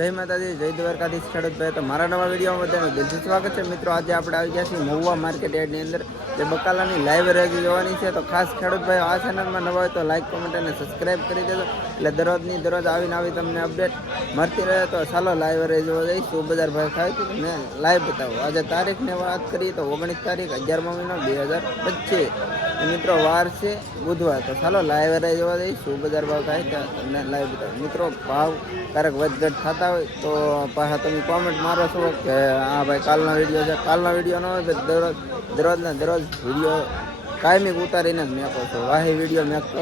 જય માતાજી, જય દ્વારકાધીશ ખેડૂત ભાઈ. તો મારા નવા વિડીયોમાં બધાનું દિલથી સ્વાગત છે મિત્રો. આજે આપણે આવી ગયા છીએ મહુવા માર્કેટ યાર્ડની અંદર, જે બકાલાની લાઈવ રેજી જોવાની છે. તો ખાસ ખેડૂત ભાઈ આ ચેનલમાં નવા હોય તો લાઈક, કોમેન્ટ અને સબસ્ક્રાઈબ કરી દેજો, એટલે દરરોજ આવી તમને અપડેટ મળતી રહે. તો ચાલો લાઈવ રેજી જોવા જઈશ. શું બજાર ભાઈ થાય તો મેં લાઈવ બતાવું. આજે તારીખની વાત કરીએ તો 19 તારીખ 11મા મહિનો 2025 મિત્રો, વાર છે બુધવાર. તો ચાલો લાઈવ રેજી જોવા જઈશ. શું બજાર ભાવ થાય તો તમને લાઈવ બતાવું મિત્રો. ભાવ ક્યારેક વધઘટ થતા હોય તો પાછા તમે કોમેન્ટ મારો છો કે હા ભાઈ કાલનો વિડીયો છે. કાલનો વિડીયો ન હોય તો દરરોજ વિડીયો કાયમી ઉતારીને જ મેકો છો. વાહી વિડીયો મેકતો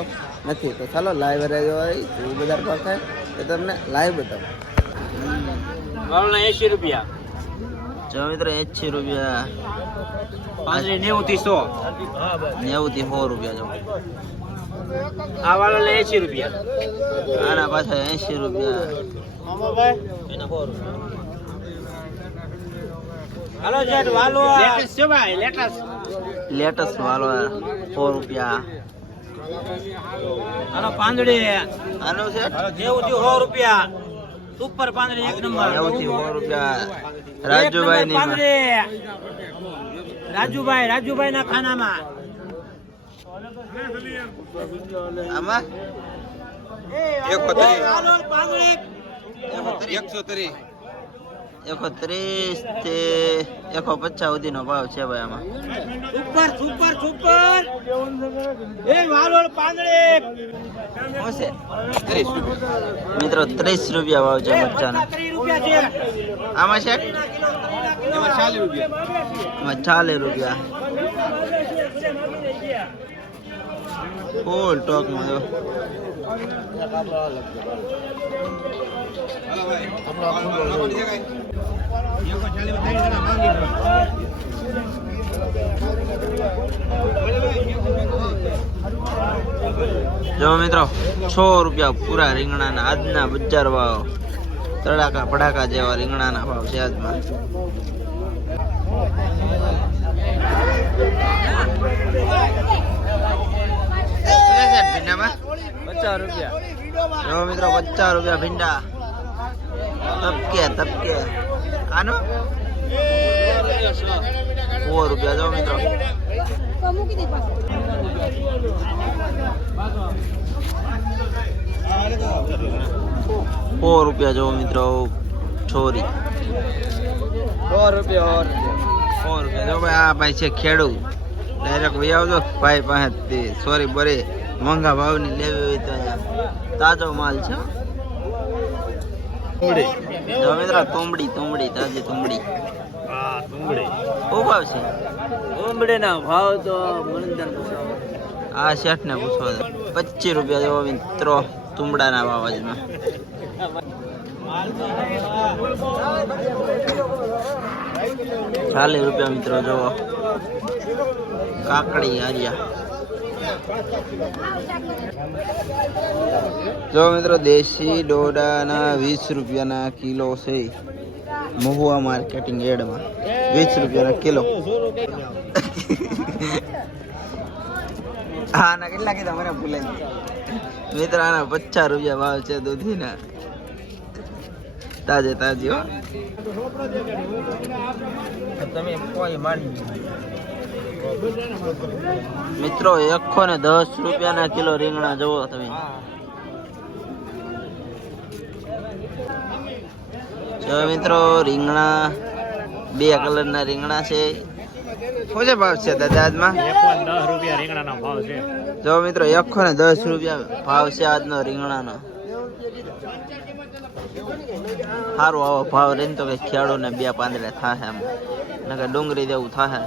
નથી. તો ચાલો લાઈવ રહેજો. શું બજાર ભાવ થાય તો તમને લાઈવ બતાવું. 80 રૂપિયા. જો મિત્રો 80 રૂપિયા. 90 થી 100. 90 થી 100 રૂપિયા. જો આ વાળા 80 રૂપિયા. આના પાછા 80 રૂપિયા. હાલો જેટ વાલો લેટેસ્ટ છે ભાઈ, લેટેસ્ટ વાલો 100 રૂપિયા. હાલો પાંદડી આનો છે 90 થી 100 રૂપિયા. સુપર પાંદડી એક નંબર. 90 થી 100 રૂપિયા. રાજુભાઈ ની રાજુભાઈ ના ખાનામાં આમાં 130 થી 150 સુધીનો ભાવ છે ભાઈ. આમાં સુપર એ વાલોળ પાંદડી મિત્રો 30 રૂપિયા ભાવ છે મરચાનો. 30 રૂપિયા છે. આમાં છે એમાં 40 રૂપિયા. આમાં 40 રૂપિયા. ફૂલ ટોકમાં જો જો મિત્રો 6 રૂપિયા પૂરા રીંગણાના. આજના બજાર ભાવ તડાકા ભડાકા જેવા રીંગણાના ભાવ છે આજમાં. ભીંડામાં 50 રૂપિયા. જો મિત્રો 50 રૂપિયા ભીંડા. તપકે આનો 100 રૂપિયા. જો મિત્રો 100 રૂપિયા. જો મિત્રો છોરી 100 રૂપિયા. 100 રૂપિયા. જો ભાઈ આ ભાઈ છે ખેડૂત. ડાયરેક્ટ વહી આવજો ભાઈ પાસે. સોરી બરી મોંઘા ભાવની લેવી હોય તો અહીંયા તાજો માલ છે. જો મિત્રો તુંબડી તાજી તુંબડી. શું ભાવ છે ઉમડે ના ભાવ તો આ શેઠ ને પૂછવા 25 રૂપિયા. જેવો મિત્રો તુંબડાના ભાવ આજમાં. ₹40 રૂપિયા મિત્રો. જોવો કાકડી હારિયા. જો મિત્રો દેશી ડોડાના 20 રૂપિયાના કિલો છે મહુવા માર્કેટિંગ યાર્ડમાં. 20 રૂપિયાના કિલો. આના કેટલા કીધા મને ભૂલાઈ મિત્ર. આના 50 રૂપિયા ભાવ છે દૂધીના. તાજી હો. તમે કોઈ માની મિત્રો 110 રૂપિયાના કિલો રીંગણા જુઓ તમે. જો મિત્રો રીંગણા 2 કલરના રીંગણા છે. શું છે ભાવ છે દાદા આજમાં? 10 રૂપિયા રીંગણાનો ભાવ છે. જો મિત્રો 110 રૂપિયા ભાવ છે આજનો રીંગણાનો. સારું આવો ભાવ રહીને તો કે ખેડૂને 2 પાંદડે થાય એમ, નકર ડુંગળી દેવું થાય.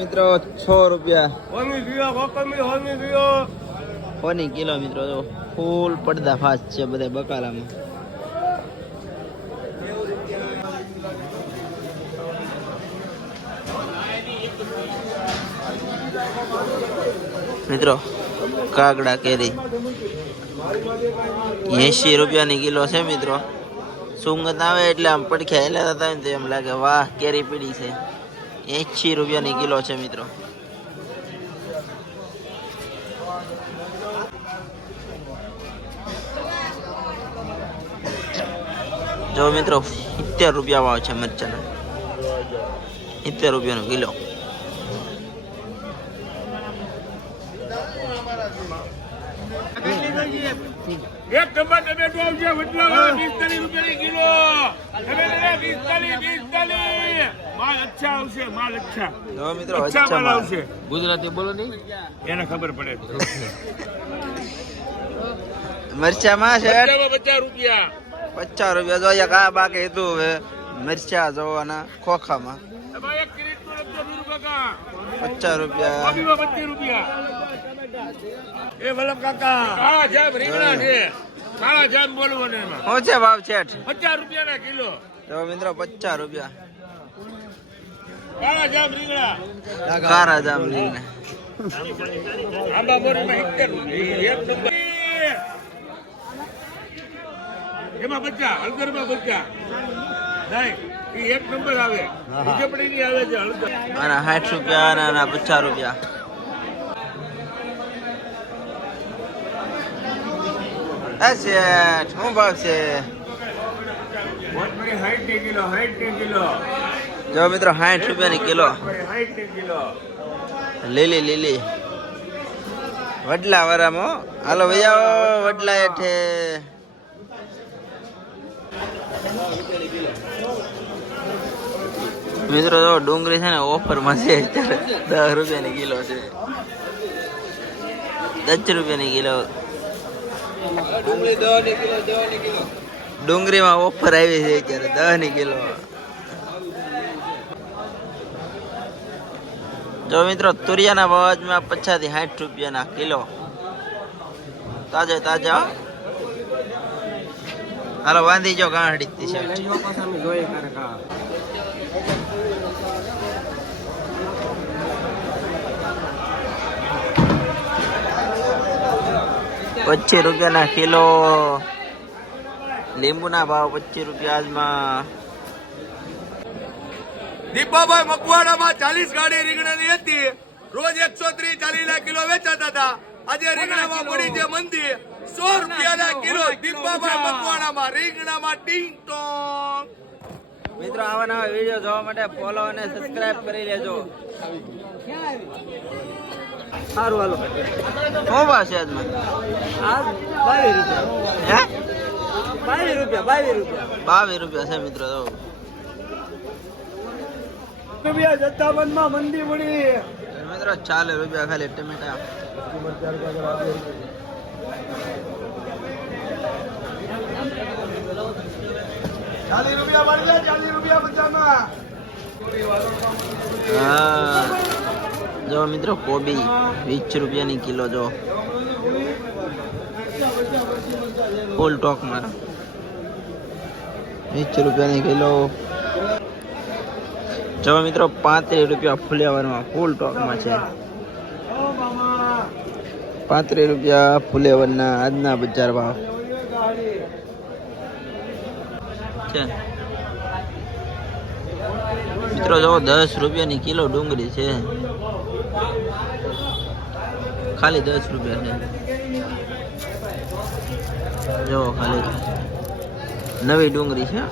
મિત્રો 6 રૂપિયા કોની કિલો મિત્રો. જો ફૂલ પડદા ફાસ્ટ છે બધા બકાલામાં. મિત્રો કાગડા કેરી 80 રૂપિયાની કિલો છે મિત્રો. સુંગત આવે એટલે આમ પડખ્યા હેલા થતા હોય ને તો એમ લાગે વાહ કેરી પીડી છે. 80 રૂપિયાની કિલો છે મિત્રો. જો મિત્રો 70 રૂપિયા ભાવ છે મરચાના, 70 રૂપિયાનો કિલો. એક નંબર ટમેટો આવશે વડલા 45 રૂપિયા કિલો. ટમેટા 45 માલ અચ્છા આવશે, માલ અચ્છા. જો મિત્રો અચ્છા અચ્છા માલ માલ. આવશે. ગુજરાતી બોલો નહીં, એને ખબર પડે. મરચામાં છે 50 રૂપિયા. 50 રૂપિયા. જો એક આ બાકી હતું હવે મરચા જોવાના ખોખામાં એમાં એક કિરીટ નો લખજો 20 રૂપિયા. 50 રૂપિયા. કોબીમાં 25 રૂપિયા. એ વલ્લભ કાકા કાળા જામ રીંગણા છે, કાળા જામ બોલવાનું એમાં. શું છે ભાવ છેઠ? 50 રૂપિયાના કિલો. જો મિત્રો 50 રૂપિયા કાળા જામ રીંગણા. કારા જામ લઈને. આંબા મોરીમાં 70 રૂપિયા. એક નંબર. એમાં બચ્ચા હળદરમાં બચ્ચા નહીં, એ એક નંબર આવે. બીજપડી ની આવે છે હળદર. આના 60 રૂપિયા અને આના 50 રૂપિયા. શેઠ શું ભાવ છે? મોટમરી 60 કિલો, 60 કિલો. જો મિત્રો 60 રૂપિયાની કિલો. 60 કિલો. લીલી લીલી વડલા વરામાં. હાલો ભૈયા વડલા હેઠે. મિત્રો જો ડુંગળી છે ને ઓફરમાં છે અત્યારે 10 રૂપિયાની કિલો છે, 10 રૂપિયાની કિલો. ડુંગળીમાં ઓફર આવી છે અત્યારે 10 ની કિલો. જો મિત્રો તુરિયાના ભાવમાં 50 થી 60 રૂપિયાના કિલો. તાજા તાજા. હાલો બાંધી જો ગાંઠી છે. ₹25 કિલો. લીંબુના ભાવ 25 રૂપિયા આજમાં. દીપાભાઈ મકવાડામાં 40 ગાડી રીંગણાની હતી. રોજ 130-40 કિલો વેચાતા હતા. આજે રીંગણામાં પડી છે મંદી. 100 રૂપિયાના કિલો. દીપાભાઈ મકવાડામાં રીંગણામાં ટીંગ ટોંગ. મિત્રો આવા નવા વિડીયો જોવા માટે ફોલો અને સબસ્ક્રાઇબ કરી લેજો. સારું હાલો. શું ભાવ છે આજમાં? આજ 22 રૂપિયા. 22 રૂપિયા છે મિત્રો. જથ્થાબંધમાં મંદી પડી. મિત્રો 40 રૂપિયા ખાલી ટમેટા. હા જો મિત્રો કોબી 20 રૂપિયાની કિલો. જો ફૂલ ટોકમાં 20 રૂપિયાની કિલો. જો મિત્રો 35 રૂપિયા ફુલેવરમાં ફૂલ ટોકમાં છે. 35 રૂપિયા ફુલેવરના આજના બજાર ભાવ છે. મિત્રો જો 10 રૂપિયાની કિલો ડુંગળી છે, ખાલી 10 રૂપિયા છે. જો ખાલી નવી ડુંગળી છે.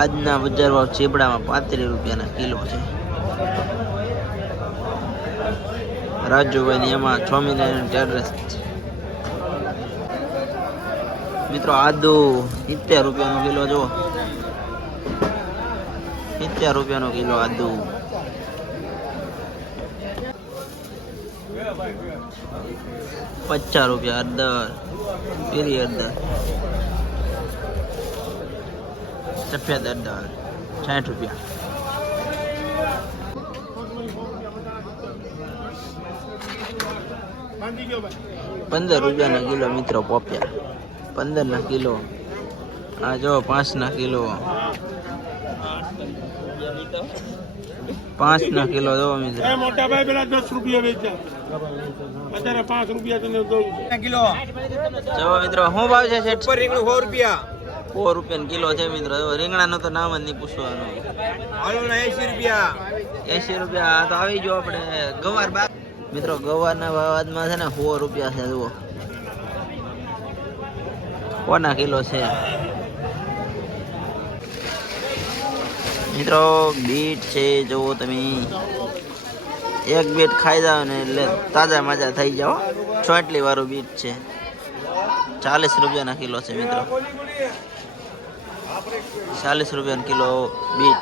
આજના બજાર ભાવ ચીબડામાં 35 રૂપિયાના કિલો છે. રાજુભાઈ એમાં સ્વામિનારાયણ ટેરેસ. મિત્રો આદુ 70 રૂપિયાનો કિલો. જો 70 રૂપિયાનો કિલો આદુ. ₹50 હળદર, પીરી હળદર, સફેદ હળદર 60 રૂપિયા. ₹15 કિલો મિત્રો પોપિયા. 15 કિલો. આ જો 5 કિલો. 5 કિલો જો મિત્રો. મોટા ભાઈ પેલા 10 રૂપિયા વેચ્યા, અત્યારે 5 રૂપિયા તને દઉં કિલો. જો મિત્રો શું ભાવ છે શેઠ? રીંગણું 100 રૂપિયા. 100 રૂપિયા કિલો છે મિત્રો. રીંગણાનો તો નામ જ નહીં પૂછવાનું. આલુ 80 રૂપિયા. 80 રૂપિયા. તો આવી જો આપણે ગવાર બાદ મિત્રો ગવારના વાદમાં છે ને 100 રૂપિયા છે. જુઓ કોના કિલો છે. મિત્રો બીટ છે જુઓ તમે, એક બીટ ખાઈ જાવ ને એટલે તાજા માજા થઈ જાવ. ચોટલી વાળું બીટ છે, 40 રૂપિયાના કિલો છે મિત્રો. 40 રૂપિયાનો કિલો બીટ.